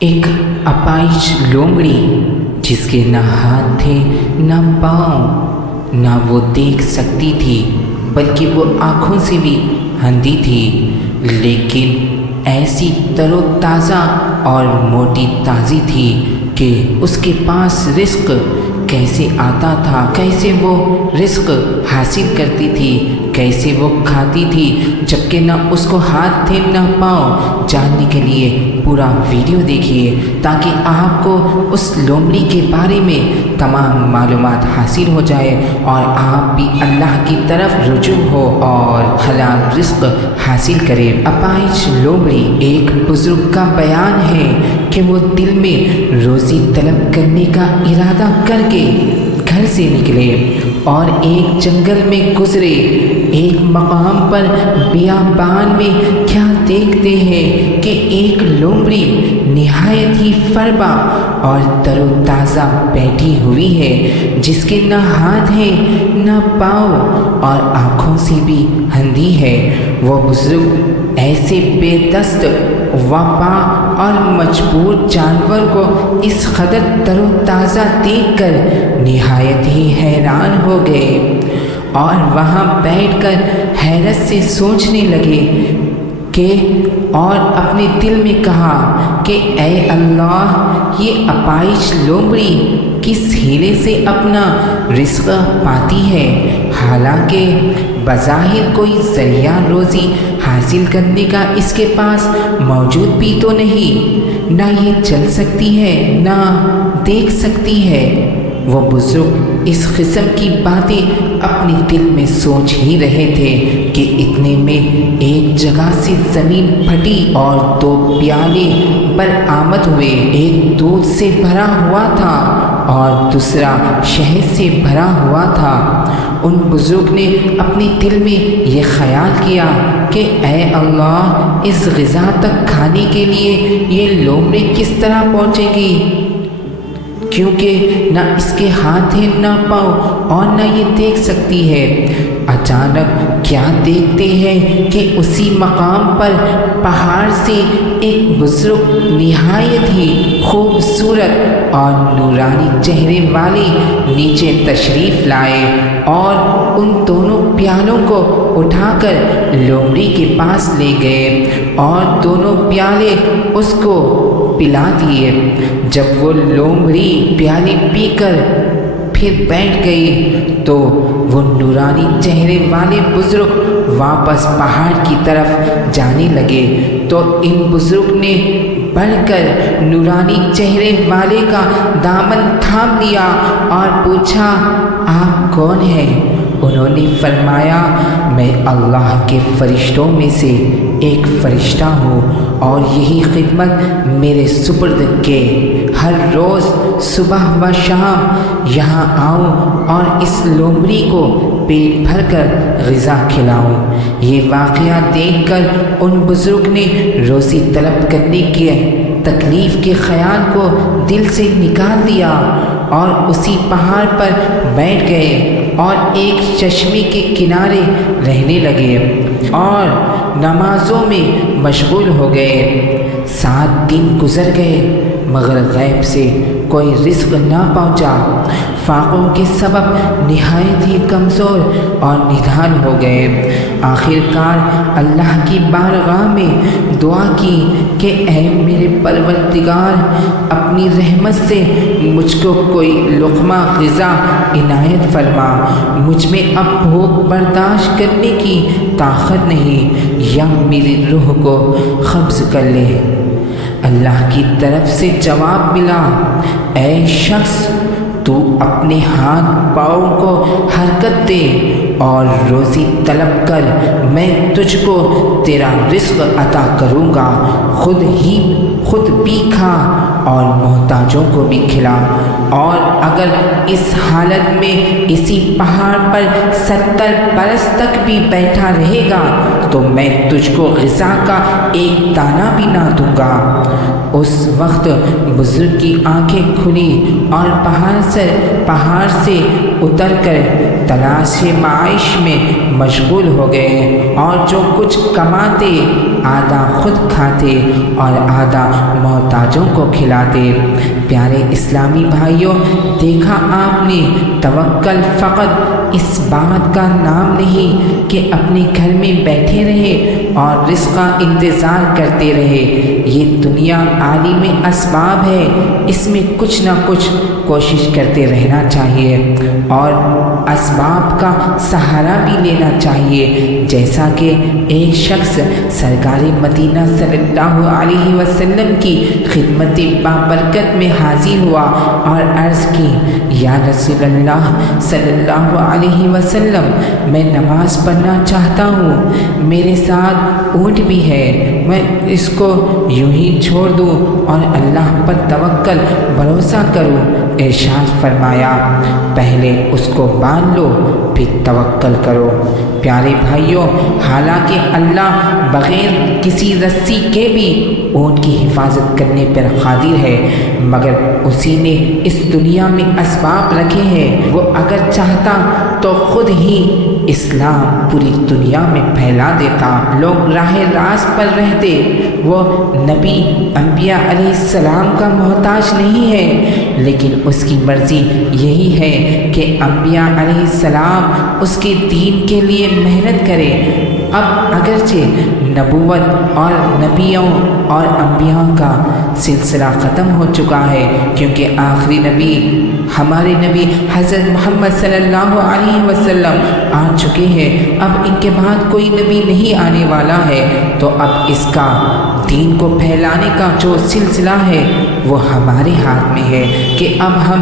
ایک اپائش لومڑی جس کے نہ ہاتھ تھے نہ پاؤں، نہ وہ دیکھ سکتی تھی بلکہ وہ آنکھوں سے بھی اندھی تھی، لیکن ایسی تر و تازہ اور موٹی تازی تھی کہ اس کے پاس رزق کیسے آتا تھا، کیسے وہ رزق حاصل کرتی تھی، کیسے وہ کھاتی تھی جبکہ نہ اس کو ہاتھ تھے نہ پاؤں۔ جاننے کے لیے پورا ویڈیو دیکھیے تاکہ آپ کو اس لومڑی کے بارے میں تمام معلومات حاصل ہو جائے اور آپ بھی اللہ کی طرف رجوع ہو اور حلال رزق حاصل کرے۔ اپائش لومڑی ایک بزرگ کا بیان ہے کہ وہ دل میں روزی طلب کرنے کا ارادہ کر کے گھر سے نکلے اور ایک جنگل میں گزرے۔ ایک مقام پر بیابان میں کیا دیکھتے ہیں کہ ایک لومڑی نہایت ہی فربا اور تر و تازہ بیٹھی ہوئی ہے، جس کے نہ ہاتھ ہیں نہ پاؤں اور آنکھوں سے بھی اندھی ہے۔ وہ بزرگ ایسے بے دست وپا اور مجبور جانور کو اس قدر تر و تازہ دیکھ کر نہایت ہی حیران ہو گئے اور وہاں بیٹھ کر حیرت سے سوچنے لگے اور اپنے دل میں کہا کہ اے اللہ، یہ اپائش لومڑی کس ہیلے سے اپنا رزق پاتی ہے، حالانکہ بظاہر کوئی ذریعہ روزی حاصل کرنے کا اس کے پاس موجود بھی تو نہیں، نہ یہ چل سکتی ہے نہ دیکھ سکتی ہے۔ وہ بزرگ اس قسم کی باتیں اپنے دل میں سوچ ہی رہے تھے کہ اتنے میں ایک جگہ سے زمین پھٹی اور دو پیالے برآمد ہوئے، ایک دودھ سے بھرا ہوا تھا اور دوسرا شہد سے بھرا ہوا تھا۔ ان بزرگ نے اپنے دل میں یہ خیال کیا کہ اے اللہ، اس غذا تک کھانے کے لیے یہ لومڑی کس طرح پہنچے گی، کیونکہ نہ اس کے ہاتھ ہیں نہ پاؤں اور نہ یہ دیکھ سکتی ہے۔ اچانک کیا دیکھتے ہیں کہ اسی مقام پر پہاڑ سے ایک بزرگ نہایت ہی خوبصورت اور نورانی چہرے والے نیچے تشریف لائے اور ان دونوں پیالوں کو اٹھا کر لومڑی کے پاس لے گئے اور دونوں پیالے اس کو پلا دیے۔ جب وہ لومڑی پیالے پی کر پھر بیٹھ گئی تو وہ نورانی چہرے والے بزرگ واپس پہاڑ کی طرف جانے لگے تو ان بزرگ نے بڑھ کر نورانی چہرے والے کا دامن تھام لیا اور پوچھا، آپ کون ہیں؟ انہوں نے فرمایا، میں اللہ کے فرشتوں میں سے ایک فرشتہ ہوں اور یہی خدمت میرے سپرد کے ہر روز صبح و شام یہاں آؤں اور اس لومڑی کو پیٹ بھر کر غذا کھلاؤں۔ یہ واقعہ دیکھ کر ان بزرگ نے روزی طلب کرنے کی تکلیف کے خیال کو دل سے نکال دیا اور اسی پہاڑ پر بیٹھ گئے اور ایک چشمے کے کنارے رہنے لگے اور نمازوں میں مشغول ہو گئے۔ 7 دن گزر گئے مگر غیب سے کوئی رزق نہ پہنچا۔ فاقوں کے سبب نہایت ہی کمزور اور نڈھال ہو گئے۔ آخر کار اللہ کی بارگاہ میں دعا کی کہ اے میرے پروردگار، اپنی رحمت سے مجھ کو کوئی لقمہ غذا عنایت فرما، مجھ میں اب بھوک برداشت کرنے کی طاقت نہیں، یا میری روح کو قبض کر لے۔ اللہ کی طرف سے جواب ملا، اے شخص، تو اپنے ہاتھ پاؤں کو حرکت دے اور روزی طلب کر، میں تجھ کو تیرا رزق عطا کروں گا، خود بھی کھا اور محتاجوں کو بھی کھلا، اور اگر اس حالت میں اسی پہاڑ پر 70 برس تک بھی بیٹھا رہے گا تو میں تجھ کو غذا کا ایک دانہ بھی نہ دوں گا۔ اس وقت بزرگ کی آنکھیں کھلی اور پہاڑ سے اتر کر تلاش معاش میں مشغول ہو گئے، اور جو کچھ کماتے آدھا خود کھاتے اور آدھا محتاجوں کو کھلاتے۔ پیارے اسلامی بھائیوں، دیکھا آپ نے، توکل فقط اس بات کا نام نہیں کہ اپنے گھر میں بیٹھے رہے اور رزق کا انتظار کرتے رہے۔ یہ دنیا عالم اسباب ہے، اس میں کچھ نہ کچھ کوشش کرتے رہنا چاہیے اور اسباب کا سہارا بھی لینا چاہیے، جیسا کہ ایک شخص سرکار مدینہ صلی اللہ علیہ وسلم کی خدمت بابرکت میں حاضر ہوا اور عرض کی، یا رسول اللہ صلی اللہ علیہ وسلم، میں نماز پڑھنا چاہتا ہوں، میرے ساتھ اونٹ بھی ہے، میں اس کو یوں ہی چھوڑ دوں اور اللہ پر توکل بھروسہ کروں؟ ارشاد فرمایا، پہلے اس کو باندھ لو پھر توکل کرو۔ پیارے بھائیوں، حالانکہ اللہ بغیر کسی رسی کے بھی اونٹ کی حفاظت کرنے پر قادر ہے، مگر اسی نے اس دنیا میں اسباب رکھے ہیں۔ وہ اگر چاہتا تو خود ہی اسلام پوری دنیا میں پھیلا دیتا، لوگ راہ راست پر رہتے۔ وہ نبی انبیاء علیہ السلام کا محتاج نہیں ہے، لیکن اس کی مرضی یہی ہے کہ انبیاء علیہ السلام اس کے دین کے لیے محنت کرے۔ اب اگرچہ نبوت اور نبیوں اور انبیاء کا سلسلہ ختم ہو چکا ہے، کیونکہ آخری نبی ہمارے نبی حضرت محمد صلی اللہ علیہ وسلم آ چکے ہیں، اب ان کے بعد کوئی نبی نہیں آنے والا ہے، تو اب اس کا دین کو پھیلانے کا جو سلسلہ ہے وہ ہمارے ہاتھ میں ہے کہ اب ہم